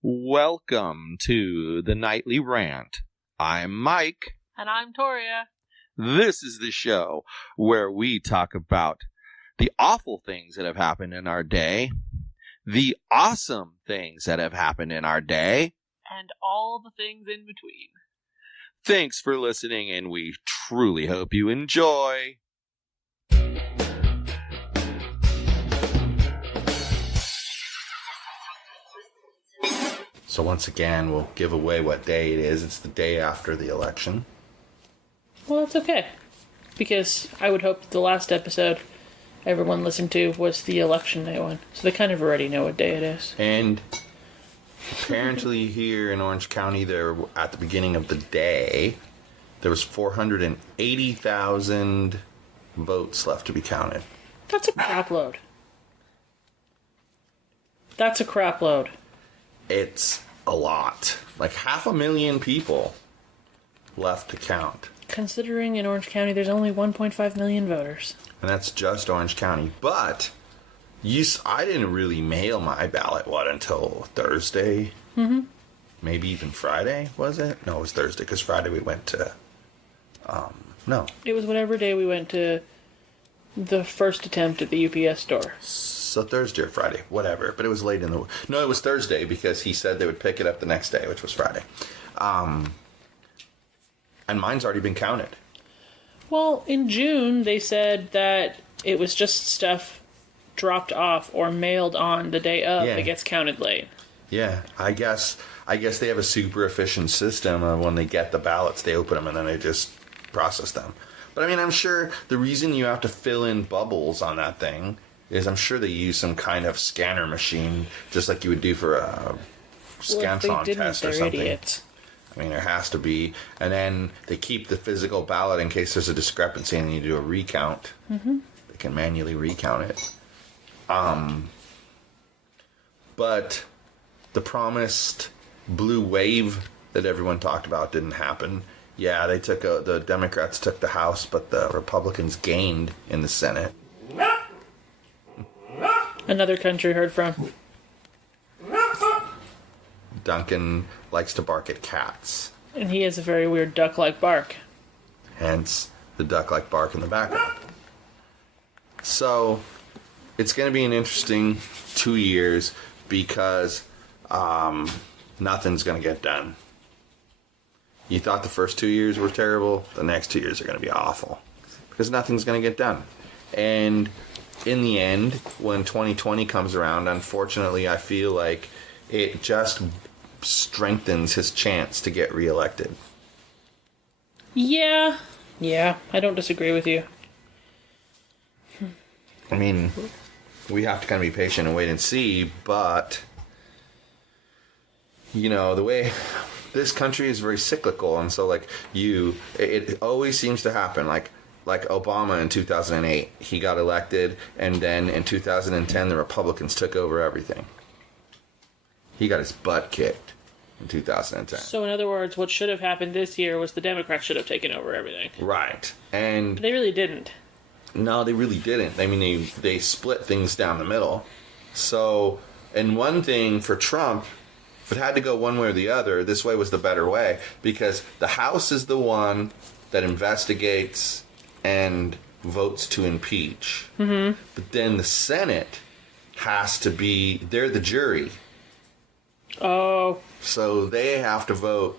Welcome to the Nightly Rant. I'm Mike. And I'm Torya. This is the show where we talk about the awful things that have happened in our day, the awesome things that have happened in our day, and all the things in between. Thanks for listening, and we truly hope you enjoy. So once again, we'll give away what day it is. It's the day after the election. Well, that's okay. Because I would hope the last episode everyone listened to was the election day one. So they kind of already know what day it is. And apparently here in Orange County, there at the beginning of the day, there was 480,000 votes left to be counted. That's a crap load. That's a crap load. It's a lot. Like 500,000 people left to count. Considering in Orange County there's only 1.5 million voters. And that's just Orange County. But I didn't really mail my ballot, until Thursday? Mm-hmm. Maybe even Friday, was it? No, it was Thursday, because Friday we went to... no. It was whatever day we went to the first attempt at the UPS store. So Thursday or Friday, whatever. But it was late in the... No, it was Thursday, because he said they would pick it up the next day, which was Friday. And mine's already been counted. Well, in June, they said that it was just stuff dropped off or mailed on the day of that gets counted late. Yeah, I guess they have a super efficient system of when they get the ballots, they open them and then they just process them. But I mean, I'm sure the reason you have to fill in bubbles on that thing is I'm sure they use some kind of scanner machine, just like you would do for a Scantron test or something. Idiots. I mean, there has to be. And then they keep the physical ballot in case there's a discrepancy and you do a recount. Mm-hmm. They can manually recount it. But the promised blue wave that everyone talked about didn't happen. Yeah, the Democrats took the House, but the Republicans gained in the Senate. Another country heard from. Duncan likes to bark at cats. And he has a very weird duck-like bark. Hence, the duck-like bark in the background. So, it's going to be an interesting 2 years because nothing's going to get done. You thought the first 2 years were terrible, the next 2 years are going to be awful. Because nothing's going to get done. And in the end, when 2020 comes around, unfortunately, I feel like it just strengthens his chance to get reelected. Yeah, I don't disagree with you. I mean, we have to kind of be patient and wait and see, but, you know, the way this country is very cyclical, and so, like, it always seems to happen, like Obama in 2008, he got elected, and then in 2010, the Republicans took over everything. He got his butt kicked in 2010. So, in other words, what should have happened this year was the Democrats should have taken over everything. Right. And but they really didn't. No, they really didn't. I mean, they split things down the middle. So, and one thing for Trump, if it had to go one way or the other, this way was the better way. Because the House is the one that investigates and votes to impeach. Mm-hmm. But then the Senate has to be, they're the jury. Oh. So they have to vote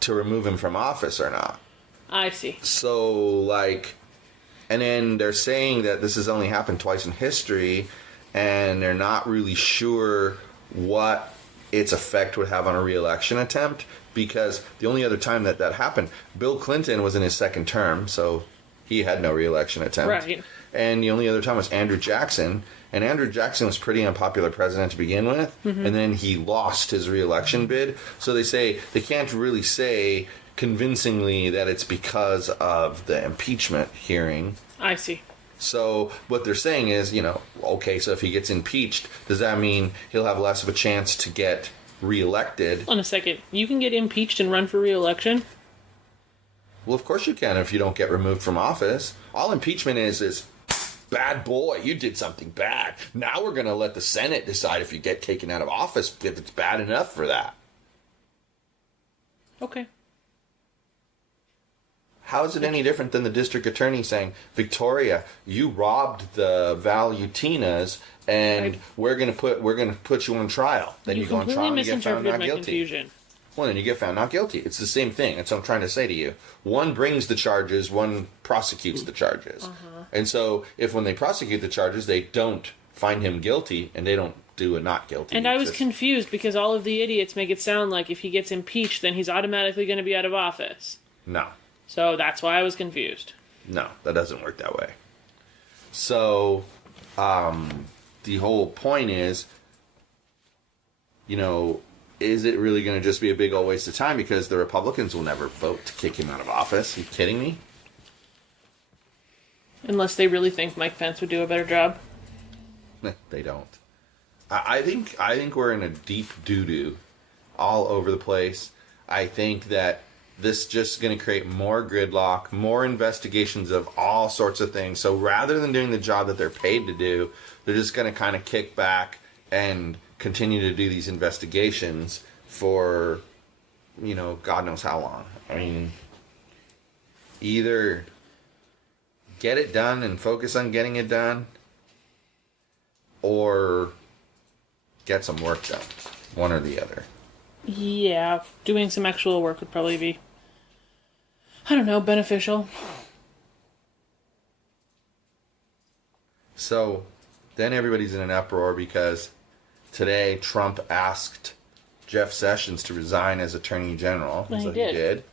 to remove him from office or not. I see. So, like, and then they're saying that this has only happened twice in history, and they're not really sure what its effect would have on a re-election attempt, because the only other time that happened, Bill Clinton was in his second term, so he had no re-election attempt. Right. And the only other time was Andrew Jackson, and Andrew Jackson was pretty unpopular president to begin with, mm-hmm. and then he lost his re-election bid. So they say they can't really say convincingly that it's because of the impeachment hearing. I see. So what they're saying is, you know, okay, so if he gets impeached, does that mean he'll have less of a chance to get reelected? Hold on a second. You can get impeached and run for re-election? Well, of course you can if you don't get removed from office. All impeachment is bad boy, you did something bad. Now we're going to let the Senate decide if you get taken out of office, if it's bad enough for that. Okay. How is it any different than the district attorney saying, Victoria, you robbed the Valutinas, and we're gonna put you on trial. Then you go on trial and you get found not guilty. Confusion. Well, then you get found not guilty. It's the same thing. That's what I'm trying to say to you. One brings the charges, one prosecutes the charges. And so if when they prosecute the charges, they don't find him guilty and they don't do a not guilty. And I was confused because all of the idiots make it sound like if he gets impeached, then he's automatically going to be out of office. No. So that's why I was confused. No, that doesn't work that way. So, the whole point is, is it really going to just be a big old waste of time because the Republicans will never vote to kick him out of office? Are you kidding me? Unless they really think Mike Pence would do a better job. They don't. I think we're in a deep doo-doo all over the place. I think that this just going to create more gridlock, more investigations of all sorts of things. So rather than doing the job that they're paid to do, they're just going to kind of kick back and continue to do these investigations for, God knows how long. I mean, either get it done and focus on getting it done, or get some work done. One or the other. Yeah, doing some actual work would probably be, beneficial. So, then everybody's in an uproar because today Trump asked Jeff Sessions to resign as Attorney General. Well, so he did.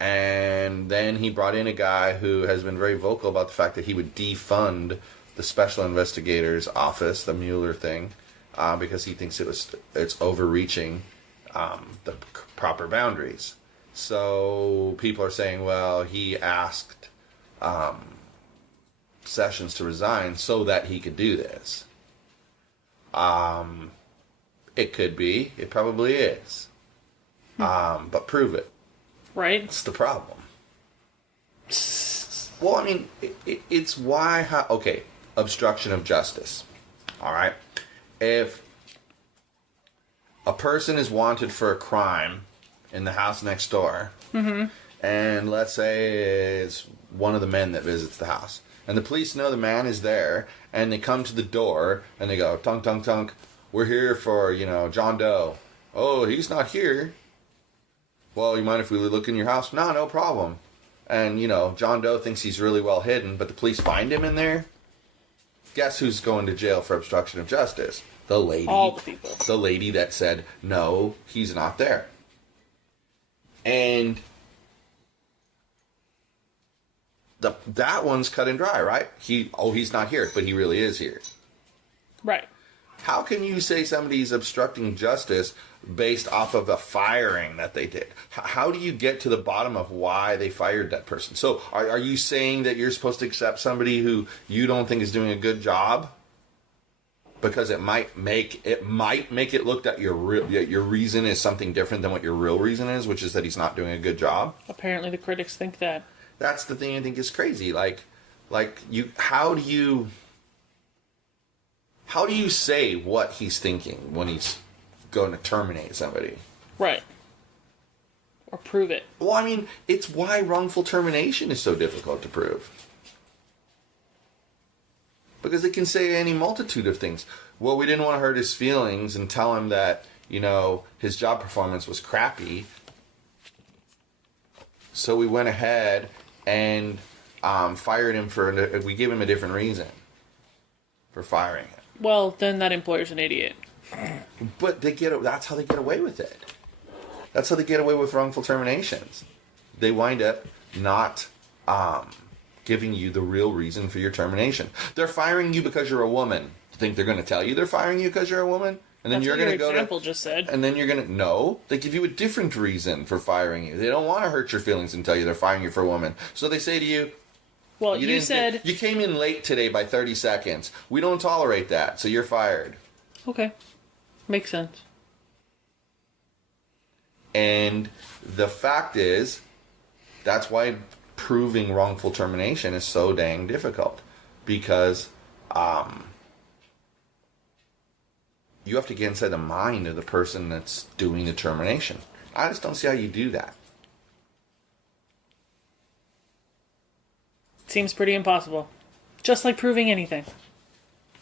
And then he brought in a guy who has been very vocal about the fact that he would defund the Special Investigator's Office, the Mueller thing, because he thinks it's overreaching the proper boundaries. So people are saying, well, he asked Sessions to resign so that he could do this. It could be. It probably is. But prove it. Right. That's the problem. Well, I mean, it's why... Okay, obstruction of justice. All right? If a person is wanted for a crime in the house next door, and let's say it's one of the men that visits the house, and the police know the man is there, and they come to the door, and they go, tunk, tunk, tunk, we're here for, John Doe. Oh, he's not here. Well, you mind if we look in your house? No problem. And, John Doe thinks he's really well hidden, but the police find him in there. Guess who's going to jail for obstruction of justice? The lady. All the people. The lady that said, no, he's not there. And that one's cut and dry, right? He's not here, but he really is here. Right. How can you say somebody's obstructing justice based off of a firing that they did? How do you get to the bottom of why they fired that person? So are you saying that you're supposed to accept somebody who you don't think is doing a good job? Because it might make it look that your reason is something different than what your real reason is, which is that he's not doing a good job. Apparently, the critics think that. That's the thing I think is crazy. How do you say what he's thinking when he's going to terminate somebody? Right. Or prove it. Well, I mean, it's why wrongful termination is so difficult to prove. Because it can say any multitude of things. Well, we didn't want to hurt his feelings and tell him that, his job performance was crappy. So we went ahead and fired him we gave him a different reason for firing him. Well, then that employer's an idiot. But that's how they get away with it. That's how they get away with wrongful terminations. They wind up not giving you the real reason for your termination. They're firing you because you're a woman. You think they're going to tell you they're firing you because you're a woman? And then That's you're what going to go example just said. And then you're going to... No, they give you a different reason for firing you. They don't want to hurt your feelings and tell you they're firing you for a woman. So they say to you... Well, you said... You came in late today by 30 seconds. We don't tolerate that, so you're fired. Okay. Makes sense. And the fact is, that's why proving wrongful termination is so dang difficult. because you have to get inside the mind of the person that's doing the termination. I just don't see how you do that. Seems pretty impossible. Just like proving anything.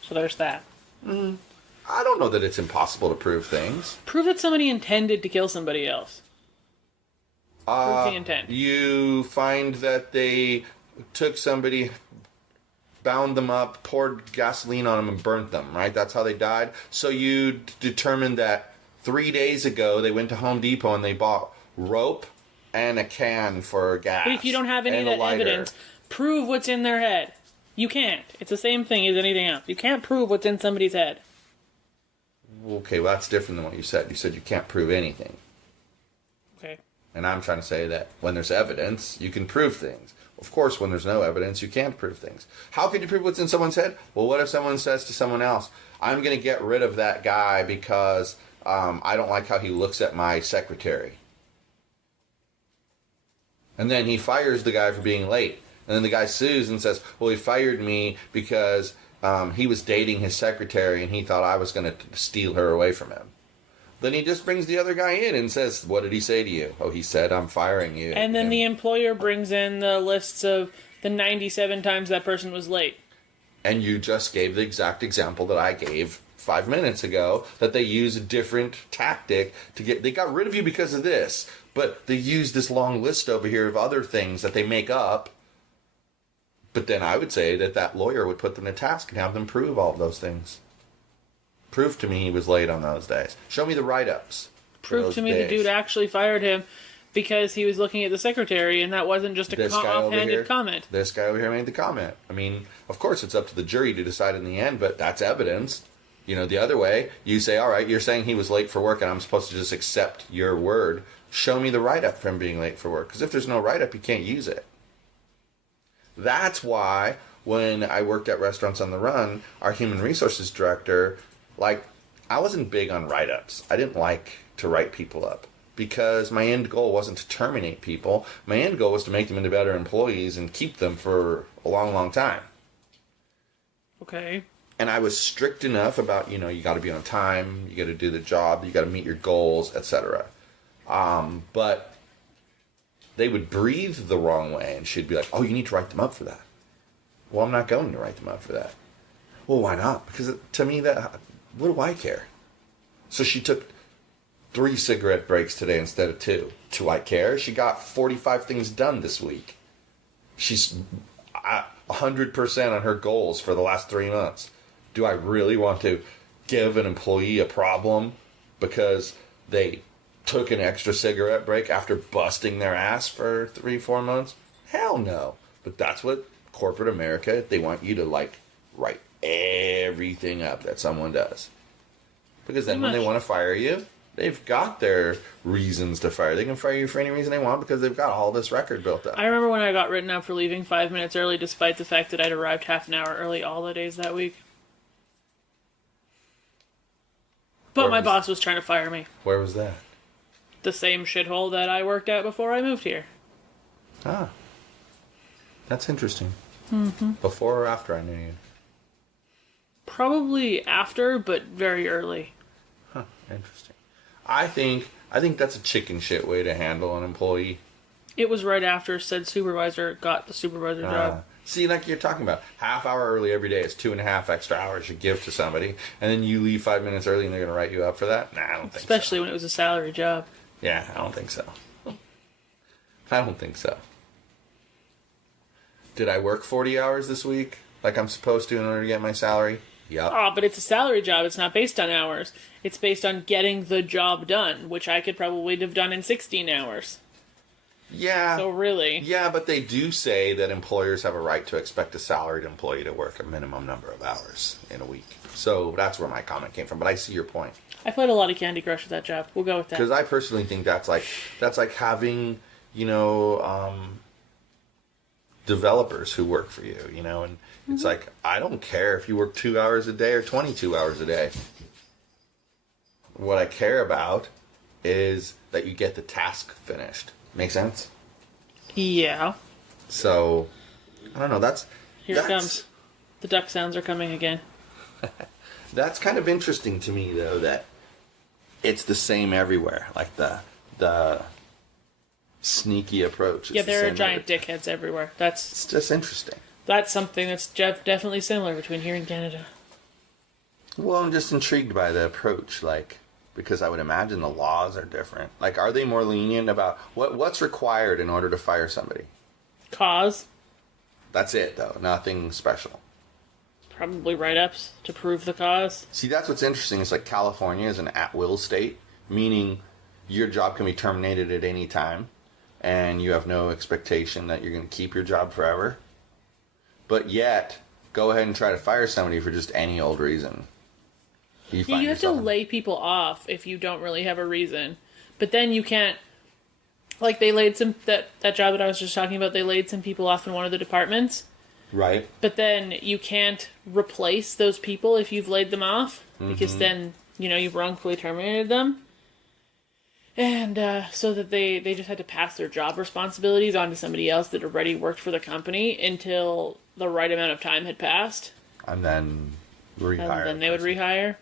So there's that. I don't know that it's impossible to prove things. Prove that somebody intended to kill somebody else. Prove the intent. You find that they took somebody, bound them up, poured gasoline on them, and burnt them, right? That's how they died. So you determined that 3 days ago they went to Home Depot and they bought rope and a can for gas. But if you don't have any of that evidence, prove what's in their head. You can't. It's the same thing as anything else. You can't prove what's in somebody's head. Okay, well, that's different than what you said. You said you can't prove anything. Okay. And I'm trying to say that when there's evidence, you can prove things. Of course, when there's no evidence, you can't prove things. How can you prove what's in someone's head? Well, what if someone says to someone else, I'm going to get rid of that guy because I don't like how he looks at my secretary. And then he fires the guy for being late. And then the guy sues and says, well, he fired me because he was dating his secretary and he thought I was going to steal her away from him. Then he just brings the other guy in and says, what did he say to you? Oh, he said, I'm firing you. And then the employer brings in the lists of the 97 times that person was late. And you just gave the exact example that I gave 5 minutes ago, that they use a different tactic to get... They got rid of you because of this, but they use this long list over here of other things that they make up. But then I would say that that lawyer would put them to task and have them prove all of those things. Prove to me he was late on those days. Show me the write-ups. Prove to me the dude actually fired him because he was looking at the secretary and that wasn't just a offhanded comment. This guy over here made the comment. I mean, of course it's up to the jury to decide in the end, but that's evidence. You know, the other way, you say, all right, you're saying he was late for work and I'm supposed to just accept your word. Show me the write-up for him being late for work. Because if there's no write-up, you can't use it. That's why when I worked at Restaurants on the Run, our human resources director, I wasn't big on write-ups. I didn't like to write people up because my end goal wasn't to terminate people. My end goal was to make them into better employees and keep them for a long, long time. Okay. And I was strict enough about, you got to be on time, you got to do the job, you got to meet your goals, etc. But they would breathe the wrong way, and she'd be like, oh, you need to write them up for that. Well, I'm not going to write them up for that. Well, why not? Because to me, what do I care? So she took 3 cigarette breaks today instead of 2. Do I care? She got 45 things done this week. She's 100% on her goals for the last 3 months. Do I really want to give an employee a problem because they took an extra cigarette break after busting their ass for 3-4 months? Hell no. But that's what corporate America, they want you to write everything up that someone does. Because then when they want to fire you, they've got their reasons to fire. They can fire you for any reason they want because they've got all this record built up. I remember when I got written up for leaving 5 minutes early despite the fact that I'd arrived half an hour early all the days that week. But my boss was trying to fire me. Where was that? The same shithole that I worked at before I moved here. Ah. That's interesting. Mm-hmm. Before or after I knew you? Probably after, but very early. Huh, interesting. I think that's a chicken shit way to handle an employee. It was right after said supervisor got the supervisor job. See, like you're talking about, half hour early every day is 2.5 extra hours you give to somebody, and then you leave 5 minutes early and they're going to write you up for that? Nah, I don't think so. Especially when it was a salary job. Yeah, I don't think so. I don't think so. Did I work 40 hours this week like I'm supposed to in order to get my salary? Yup. Oh, but it's a salary job. It's not based on hours. It's based on getting the job done, which I could probably have done in 16 hours. Yeah. So really? Yeah, but they do say that employers have a right to expect a salaried employee to work a minimum number of hours in a week. So that's where my comment came from. But I see your point. I played a lot of Candy Crush with that job. We'll go with that. Because I personally think that's like having, developers who work for you, and it's like, I don't care if you work 2 hours a day or 22 hours a day. What I care about is that you get the task finished. Make sense? Yeah. So, I don't know, Here it comes. The duck sounds are coming again. That's kind of interesting to me, though, that it's the same everywhere. Like the sneaky approach. Yeah, there are giant dickheads everywhere. It's just interesting. That's something that's definitely similar between here and Canada. Well, I'm just intrigued by the approach, because I would imagine the laws are different. Like, are they more lenient about what's required in order to fire somebody? Cause. That's it, though. Nothing special. Probably write-ups to prove the cause. See, that's what's interesting. It's like California is an at-will state, meaning your job can be terminated at any time, and you have no expectation that you're going to keep your job forever. But yet, go ahead and try to fire somebody for just any old reason. You have to lay people off if you don't really have a reason. But then you can't... Like, they laid some... That job that I was just talking about, they laid some people off in one of the departments. Right. But then you can't replace those people if you've laid them off. Because then, you've wrongfully terminated them. And so that they just had to pass their job responsibilities on to somebody else that already worked for the company until the right amount of time had passed. And then rehire. And then they would rehire.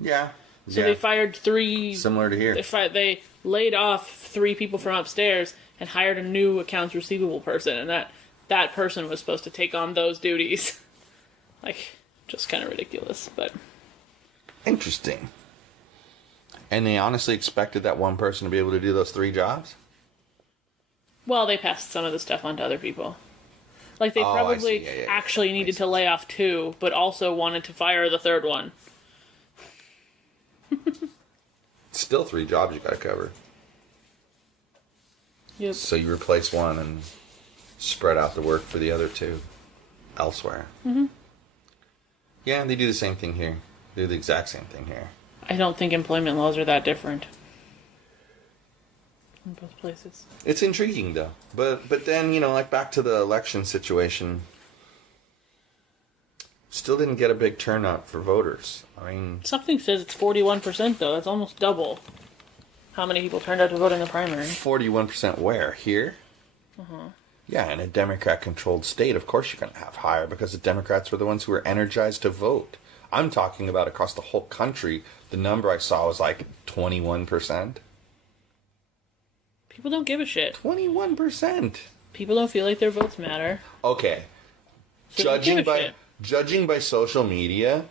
Yeah. So they fired 3... Similar to here. They laid off 3 people from upstairs and hired a new accounts receivable person. And that person was supposed to take on those duties. Just kind of ridiculous, but... Interesting. And they honestly expected that one person to be able to do those 3 jobs? Well, they passed some of the stuff on to other people. They probably actually needed to lay off 2, but also wanted to fire the 3rd one. Still 3 jobs you gotta cover. Yep. So you replace one and spread out the work for the other 2 elsewhere. Mm-hmm. Yeah, they do the same thing here. They do the exact same thing here. I don't think employment laws are that different in both places. It's intriguing, though. But then, back to the election situation, still didn't get a big turnout for voters. I mean... Something says it's 41%, though. That's almost double how many people turned out to vote in the primary. 41% where? Here? Uh-huh. Yeah, in a Democrat-controlled state, of course you're going to have higher, because the Democrats were the ones who were energized to vote. I'm talking about across the whole country. The number I saw was 21%. People don't give a shit. 21%. People don't feel like their votes matter. Okay. So Judging by social media,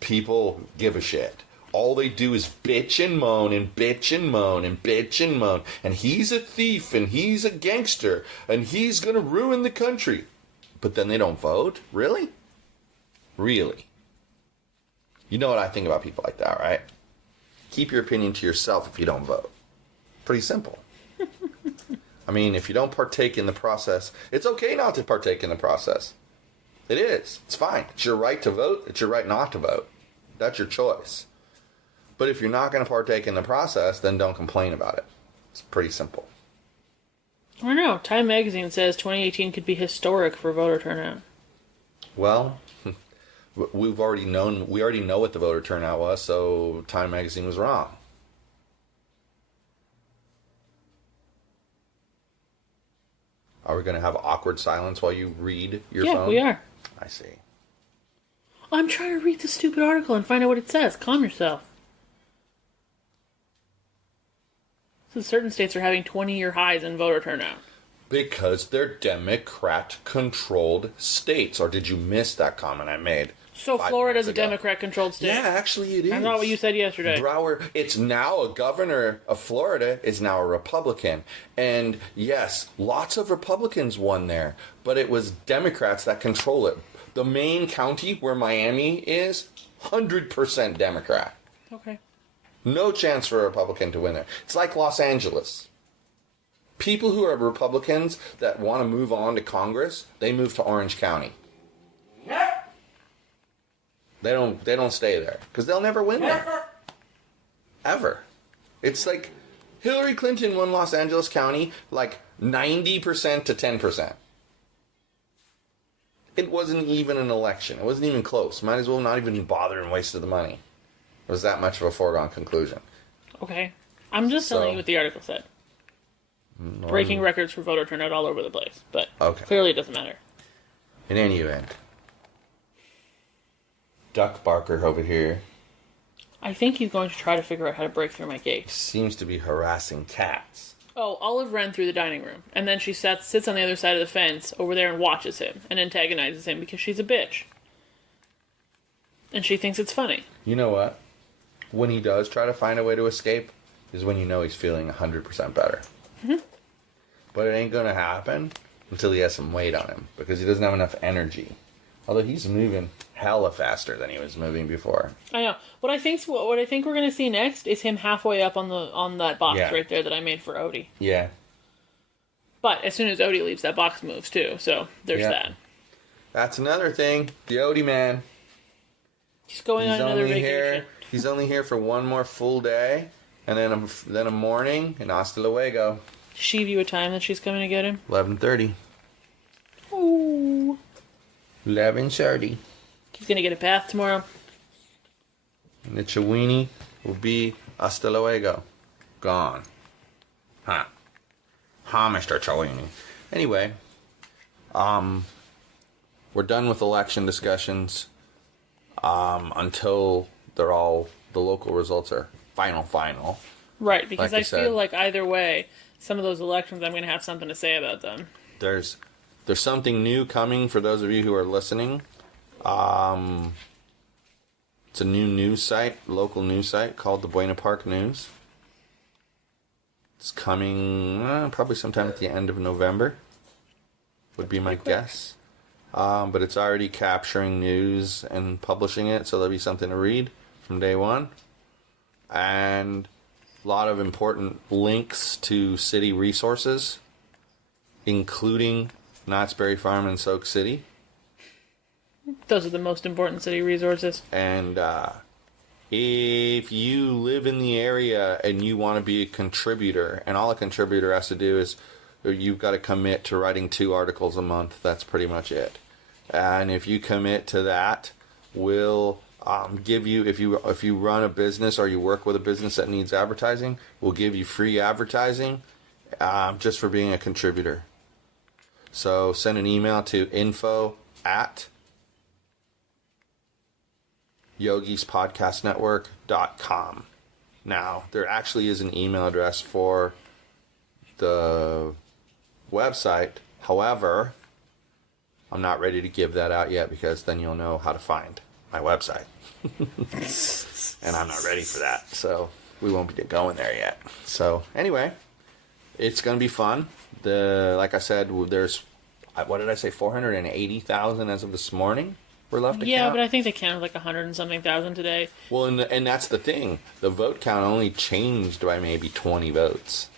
people give a shit. All they do is bitch and moan and bitch and moan and bitch and moan. And he's a thief and he's a gangster and he's going to ruin the country. But then they don't vote? Really? Really? You know what I think about people like that, right? Keep your opinion to yourself if you don't vote. Pretty simple. I mean, if you don't partake in the process, it's okay not to partake in the process. It is. It's fine. It's your right to vote. It's your right not to vote. That's your choice. But if you're not going to partake in the process, then don't complain about it. It's pretty simple. I don't know. Time magazine says 2018 could be historic for voter turnout. Well, we already know what the voter turnout was, so Time magazine was wrong. Are we going to have awkward silence while you read your phone? Yeah, we are. I see. I'm trying to read the stupid article and find out what it says. Calm yourself. So certain states are having 20-year highs in voter turnout. Because they're Democrat-controlled states. Or did you miss that comment I made? So Florida's a Democrat-controlled state. Yeah, actually it is. That's not what you said yesterday. It's now a governor of Florida is now a Republican. And yes, lots of Republicans won there. But it was Democrats that control it. The main county where Miami is, 100% Democrat. Okay. No chance for a Republican to win there. It's like Los Angeles. People who are Republicans that want to move on to Congress, they move to Orange County. They don't stay there because they'll never win there. Ever. It's like Hillary Clinton won Los Angeles County 90% to 10%. It wasn't even an election. It wasn't even close. Might as well not even bother and wasted the money. It was that much of a foregone conclusion. Okay. I'm just telling you what the article said. Breaking records for voter turnout all over the place. But clearly it doesn't matter. In any event, duck barker over here I think he's going to try to figure out how to break through my gate. seems to be harassing cats. Oh, Olive ran through the dining room, and then she sits on the other side of the fence over there and watches him and antagonizes him because she's a bitch. And she thinks it's funny. You know what? When he does try to find a way to escape is when you know he's feeling 100% better. Mm-hmm. But it ain't going to happen until he has some weight on him because he doesn't have enough energy. Although he's moving hella faster than he was moving before. I know. What I think we're going to see next is him halfway up on that box right there that I made for Odie. Yeah. But as soon as Odie leaves, that box moves too. So there's that. That's another thing. The Odie man. He's going on another vacation. He's only here for one more full day, and then a morning, and hasta luego. Did she give you a time that she's coming to get him? 11:30. Ooh. 11:30. He's going to get a bath tomorrow. And the Chiweenie will be hasta luego. Gone. Huh. Huh, Mr. Chiweenie. Anyway, we're done with election discussions until the local results are final. Right, because Like I feel like either way, some of those elections, I'm going to have something to say about them. There's something new coming for those of you who are listening. It's a new news site, local news site called the Buena Park News. It's coming probably sometime at the end of November, would be my guess. But it's already capturing news and publishing it, so there'll be something to read from day one. And a lot of important links to city resources, including Knott's Berry Farm and Soak City. Those are the most important city resources. And if you live in the area and you want to be a contributor, and all a contributor has to do is you've got to commit to writing 2 articles a month. That's pretty much it. And if you commit to that, we'll give you, if you run a business or you work with a business that needs advertising, we'll give you free advertising just for being a contributor. So send an email to info@yogispodcastnetwork.com. Now, there actually is an email address for the website. However, I'm not ready to give that out yet because then you'll know how to find my website. And I'm not ready for that. So we won't be going there yet. So anyway, it's going to be fun. Like I said, there's, what did I say, 480,000 as of this morning we're left to count? Yeah, but I think they counted like 100 and something thousand today. Well, and that's the thing. The vote count only changed by maybe 20 votes.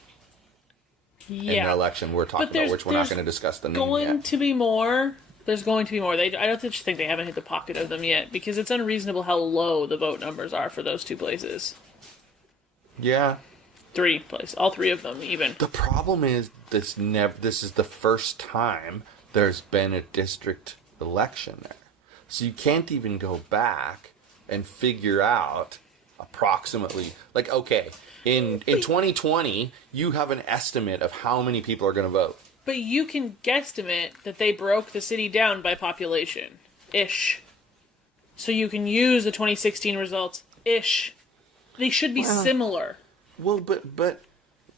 Yeah. In the election we're talking about, which we're not going to discuss the name yet. There's going to be more. I don't just think they haven't hit the pocket of them yet, because it's unreasonable how low the vote numbers are for those 2 places. Yeah. 3 places. All 3 of them, even. The problem is this is the first time there's been a district election there. So you can't even go back and figure out approximately, like, okay, in 2020, you have an estimate of how many people are going to vote. But you can guesstimate that they broke the city down by population-ish. So you can use the 2016 results-ish. They should be similar. Well, but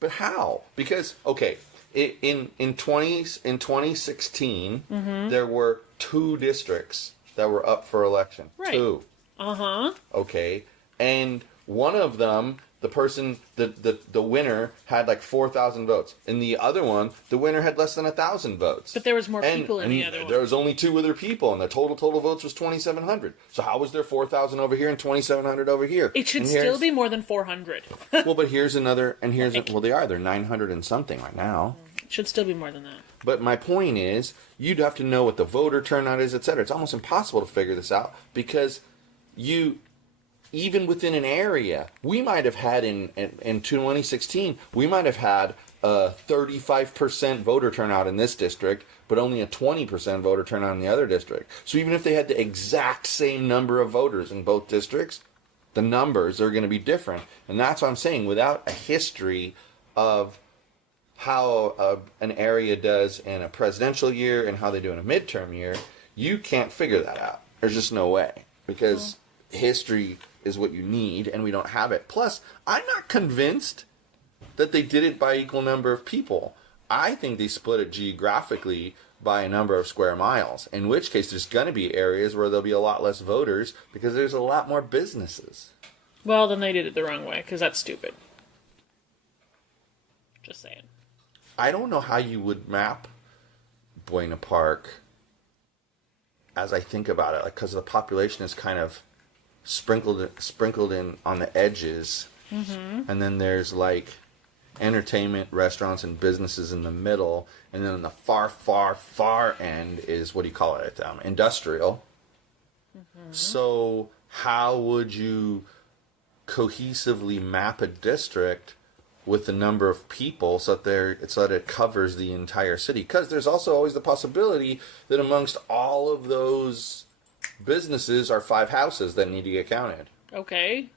how? Because, okay, in 2016, there were 2 districts that were up for election. Right. 2. Uh-huh. Okay. And one of them, the person, the winner had like 4,000 votes. In the other one, the winner had less than 1,000 votes. But there was more people in the other one. There was only 2 other people, and the total votes was 2,700. So how was there 4,000 over here and 2,700 over here? It should still be more than 400. Well, but here's another, and here's, well, they are. They're 900 and something right now. It should still be more than that. But my point is, you'd have to know what the voter turnout is, etc. It's almost impossible to figure this out because even within an area, we might have had in 2016, we might have had a 35% voter turnout in this district, but only a 20% voter turnout in the other district. So even if they had the exact same number of voters in both districts, the numbers are going to be different. And that's what I'm saying. Without a history of how an area does in a presidential year and how they do in a midterm year, you can't figure that out. There's just no way. because history is what you need, and we don't have it. Plus, I'm not convinced that they did it by equal number of people. I think they split it geographically by a number of square miles, in which case there's going to be areas where there'll be a lot less voters because there's a lot more businesses. Well, then they did it the wrong way, because that's stupid. Just saying. I don't know how you would map Buena Park as I think about it, because the population is kind of sprinkled in on the edges, and then there's like entertainment, restaurants, and businesses in the middle, and then on the far end is, what do you call it? Industrial. So how would you cohesively map a district with the number of people so that it covers the entire city? Because there's also always the possibility that amongst all of those businesses are 5 houses that need to get counted. Okay.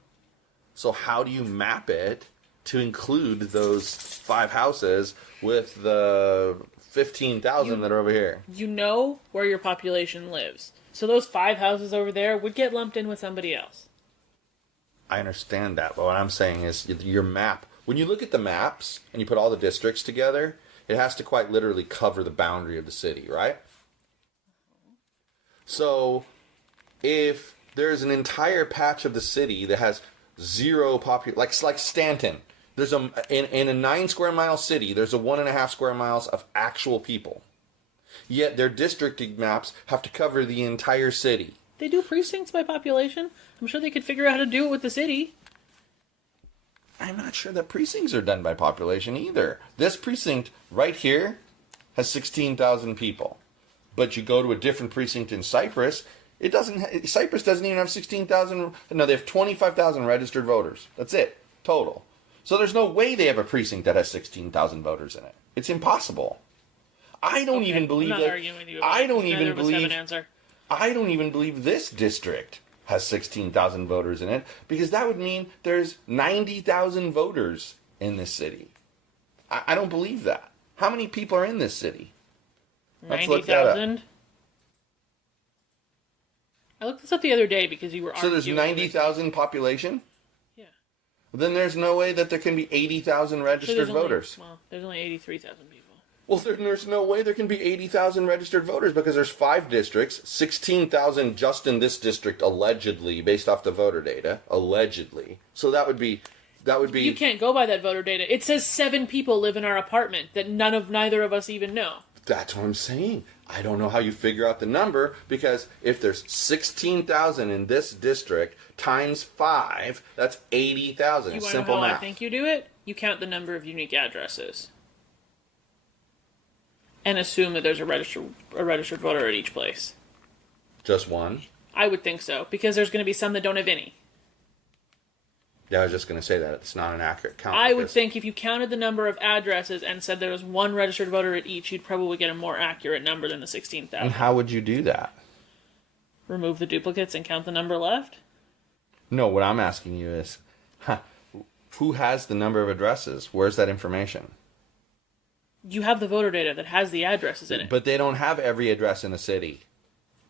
So how do you map it to include those 5 houses with the 15,000 that are over here? You know where your population lives. So those 5 houses over there would get lumped in with somebody else. I understand that, but what I'm saying is your map, when you look at the maps and you put all the districts together, it has to quite literally cover the boundary of the city, right? So if there's an entire patch of the city that has 0 population, like Stanton, there's in a 9 square mile city, there's a 1.5 square miles of actual people. Yet their districting maps have to cover the entire city. They do precincts by population. I'm sure they could figure out how to do it with the city. I'm not sure that precincts are done by population either. This precinct right here has 16,000 people. But you go to a different precinct in Cyprus, Cyprus doesn't even have 16,000. No, they have 25,000 registered voters. That's it, total. So there's no way they have a precinct that has 16,000 voters in it. It's impossible. I don't even believe I'm not that. arguing with you about it, 'cause neither of us have an answer. I don't even believe this district has 16,000 voters in it, because that would mean there's 90,000 voters in this city. I don't believe that. How many people are in this city? Let's look that up. 90,000? I looked this up the other day because you were So arguing. there's 90,000 population? Yeah. Then there's no way that there can be 80,000 registered voters. Well, there's only 83,000 people. Well, there's no way there can be 80,000 registered voters, because there's 5 districts, 16,000 just in this district, allegedly, based off the voter data, allegedly. So that would be. You can't go by that voter data. It says 7 people live in our apartment that neither of us even know. That's what I'm saying. I don't know how you figure out the number, because if there's 16,000 in this district times 5, that's 80,000. You want Simple to know how math. I think you do it? You count the number of unique addresses. And assume that there's a registered voter at each place. Just one? I would think so, because there's going to be some that don't have any. Yeah, I was just going to say that. It's not an accurate count. I would think if you counted the number of addresses and said there was 1 registered voter at each, you'd probably get a more accurate number than the 16,000. And how would you do that? Remove the duplicates and count the number left? No, what I'm asking you is, who has the number of addresses? Where's that information? You have the voter data that has the addresses in it. But they don't have every address in the city,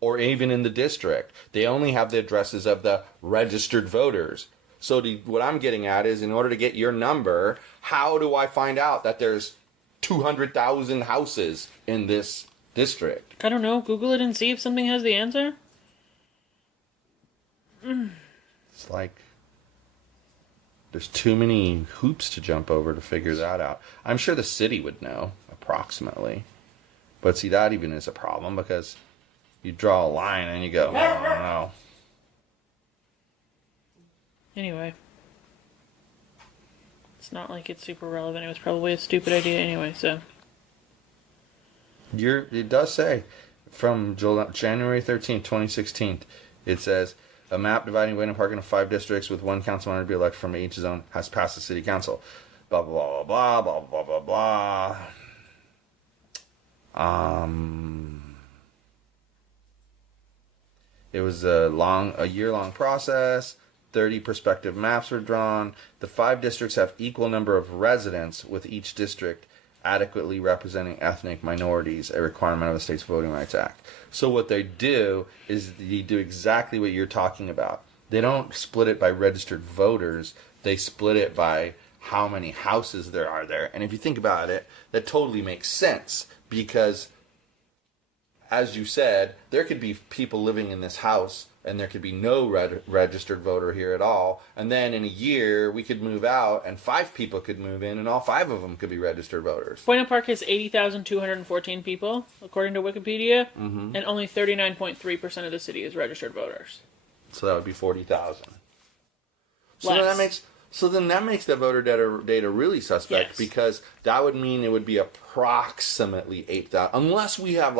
or even in the district. They only have the addresses of the registered voters. So what I'm getting at is, in order to get your number, how do I find out that there's 200,000 houses in this district? I don't know. Google it and see if something has the answer. It's like there's too many hoops to jump over to figure that out. I'm sure the city would know, approximately. But see, that even is a problem, because you draw a line and you go, oh no. Anyway. It's not like it's super relevant. It was probably a stupid idea anyway, so. It does say, from January 13th, 2016, it says, a map dividing Buena Park into 5 districts with 1 councilman to be elected from each zone has passed the city council. Blah, blah, blah, blah, blah, blah, blah, blah. It was a year-long process. 30 prospective maps were drawn. The 5 districts have equal number of residents, with each district adequately representing ethnic minorities, a requirement of the state's Voting Rights Act. So what they do is they do exactly what you're talking about. They don't split it by registered voters. They split it by how many houses there are there. And if you think about it, that totally makes sense because, as you said, there could be people living in this house and there could be no registered voter here at all. And then in a year, we could move out and 5 people could move in and all 5 of them could be registered voters. Buena Park has 80,214 people, according to Wikipedia, and only 39.3% of the city is registered voters. So that would be 40,000. Less. So then that makes the voter data really suspect, Yes. because that would mean it would be approximately 8,000. Unless we have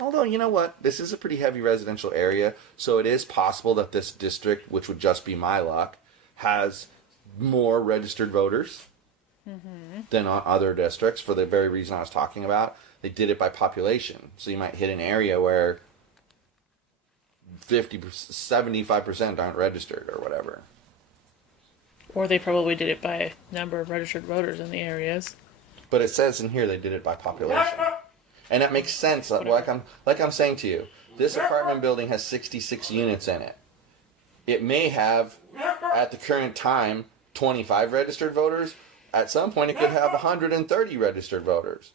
although you know what, this is a pretty heavy residential area, so it is possible that this district, which would just be my luck, has more registered voters than other districts for the very reason I was talking about. They did it by population. So you might hit an area where 75% aren't registered or whatever. Or they probably did it by number of registered voters in the areas. But it says in here they did it by population. And that makes sense. Like I'm saying to you, this apartment building has 66 units in it. It may have, at the current time, 25 registered voters. At some point, it could have 130 registered voters.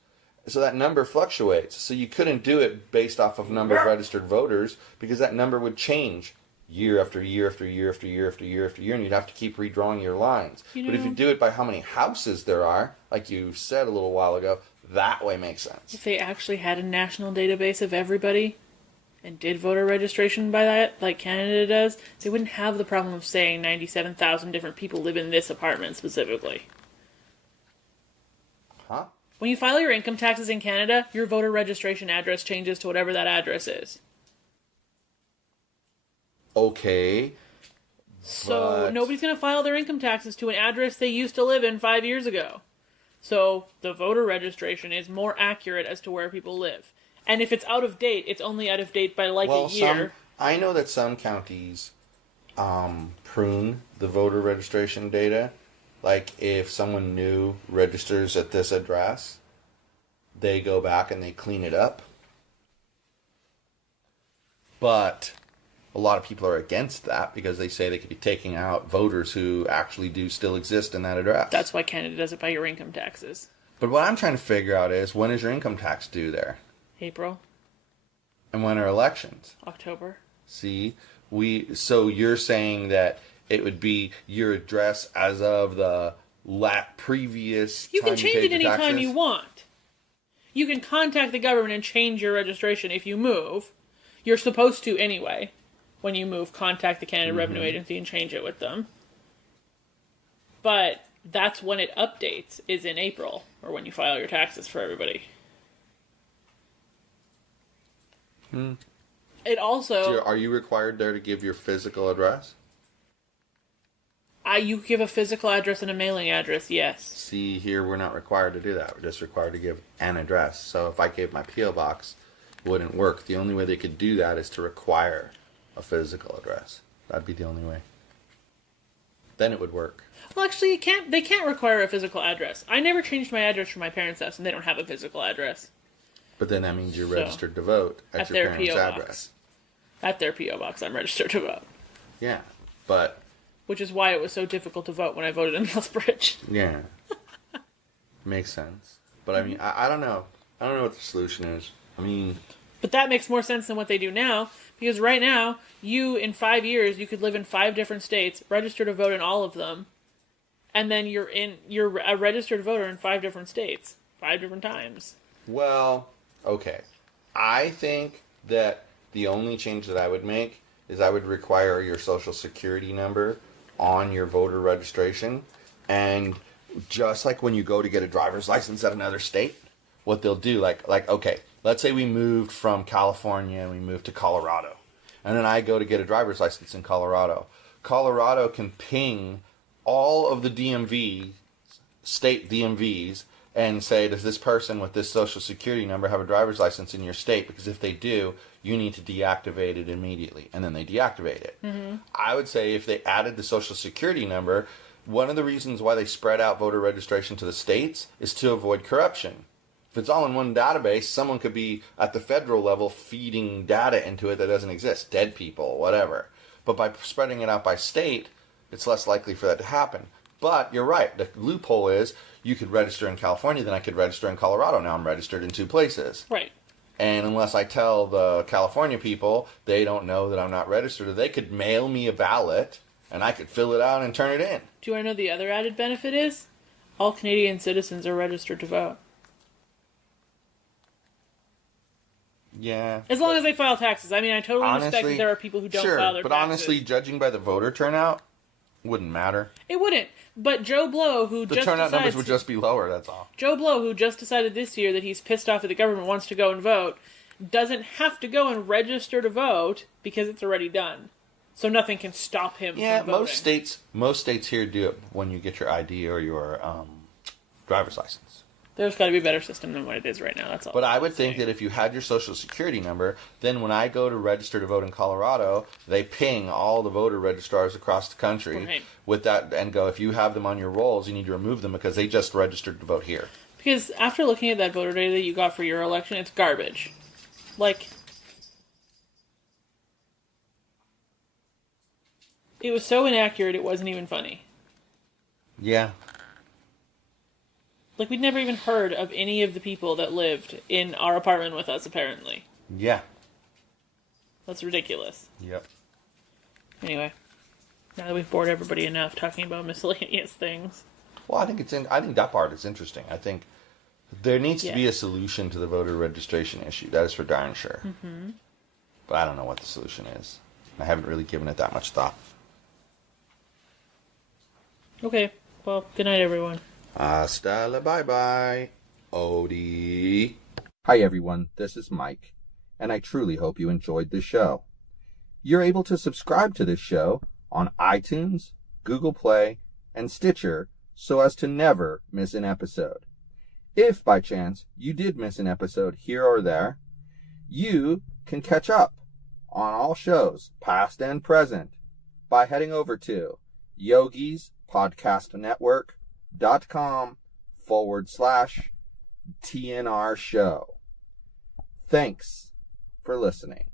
So that number fluctuates. So you couldn't do it based off of number of registered voters because that number would change year after year after year after year after year after year, and you'd have to keep redrawing your lines. But if you do it by how many houses there are, like you said a little while ago, that way makes sense. If they actually had a national database of everybody and did voter registration by that, like Canada does, they wouldn't have the problem of saying 97,000 different people live in this apartment specifically. Huh? When you file your income taxes in Canada, your voter registration address changes to whatever that address is. Okay. So nobody's going to file their income taxes to an address they used to live in 5 years ago. So the voter registration is more accurate as to where people live. And if it's out of date, it's only out of date by a year. I know that some counties prune the voter registration data. Like if someone new registers at this address, they go back and they clean it up. But a lot of people are against that because they say they could be taking out voters who actually do still exist in that address. That's why Canada does it by your income taxes. But what I'm trying to figure out is, when is your income tax due there? April. And when are elections? October. See, so you're saying that it would be your address as of the previous You time can change it paid your anytime taxes? you want. You can contact the government and change your registration if you move. You're supposed to anyway. When you move, contact the Canada Revenue Agency and change it with them. But that's when it updates, is in April, or when you file your taxes for everybody. It also... Are you required there to give your physical address? You give a physical address and a mailing address, yes. See, here we're not required to do that. We're just required to give an address. So if I gave my P.O. box, it wouldn't work. The only way they could do that is to require a physical address. That'd be the only way. Then it would work. Well, actually, they can't require a physical address. I never changed my address from my parents' house, and they don't have a physical address. But then that means you're registered to vote at your their parents' P.O. address. box. At their P.O. box, I'm registered to vote. Yeah, but... Which is why it was so difficult to vote when I voted in Northbridge. Yeah. Makes sense. But I mean, I don't know. I don't know what the solution is. I mean... But that makes more sense than what they do now, because right now, in 5 years, you could live in 5 different states, register to vote in all of them, and then you're a registered voter in 5 different states, 5 different times. Well, okay. I think that the only change that I would make is I would require your social security number on your voter registration. And just like when you go to get a driver's license at another state, what they'll do, okay, let's say we moved from California and we moved to Colorado. And then I go to get a driver's license in Colorado. Colorado can ping all of the state DMVs, and say, does this person with this social security number have a driver's license in your state? Because if they do, you need to deactivate it immediately. And then they deactivate it. Mm-hmm. I would say if they added the social security number, one of the reasons why they spread out voter registration to the states is to avoid corruption. If it's all in one database, someone could be at the federal level feeding data into it that doesn't exist. Dead people, whatever. But by spreading it out by state, it's less likely for that to happen. But you're right. The loophole is you could register in California, then I could register in Colorado. Now I'm registered in 2 places. Right. And unless I tell the California people they don't know that I'm not registered, they could mail me a ballot and I could fill it out and turn it in. Do you want to know the other added benefit is? All Canadian citizens are registered to vote. Yeah. As long as they file taxes. I mean, I totally honestly, respect that there are people who don't file their but taxes. honestly, judging by the voter turnout, wouldn't matter. It wouldn't. But Joe Blow, who The just turnout decides numbers would just be lower, that's all. Joe Blow, who just decided this year that he's pissed off that the government wants to go and vote, doesn't have to go and register to vote because it's already done. So nothing can stop him from voting. most states here do it when you get your ID or your driver's license. There's got to be a better system than what it is right now, that's all. But I would think that if you had your social security number, then when I go to register to vote in Colorado, they ping all the voter registrars across the country with that and go, if you have them on your rolls, you need to remove them because they just registered to vote here. Because after looking at that voter data that you got for your election, it's garbage. Like, it was so inaccurate it wasn't even funny. Yeah. Like, we'd never even heard of any of the people that lived in our apartment with us, apparently. Yeah. That's ridiculous. Yep. Anyway, now that we've bored everybody enough talking about miscellaneous things. Well, I think that part is interesting. I think there needs to be a solution to the voter registration issue. That is for darn sure. Mm-hmm. But I don't know what the solution is. I haven't really given it that much thought. Okay. Well, good night, everyone. Hasta la bye-bye, Odie. Hi, everyone. This is Mike, and I truly hope you enjoyed this show. You're able to subscribe to this show on iTunes, Google Play, and Stitcher so as to never miss an episode. If, by chance, you did miss an episode here or there, you can catch up on all shows, past and present, by heading over to Yogi's Podcast Network.com/TNR show. Thanks for listening.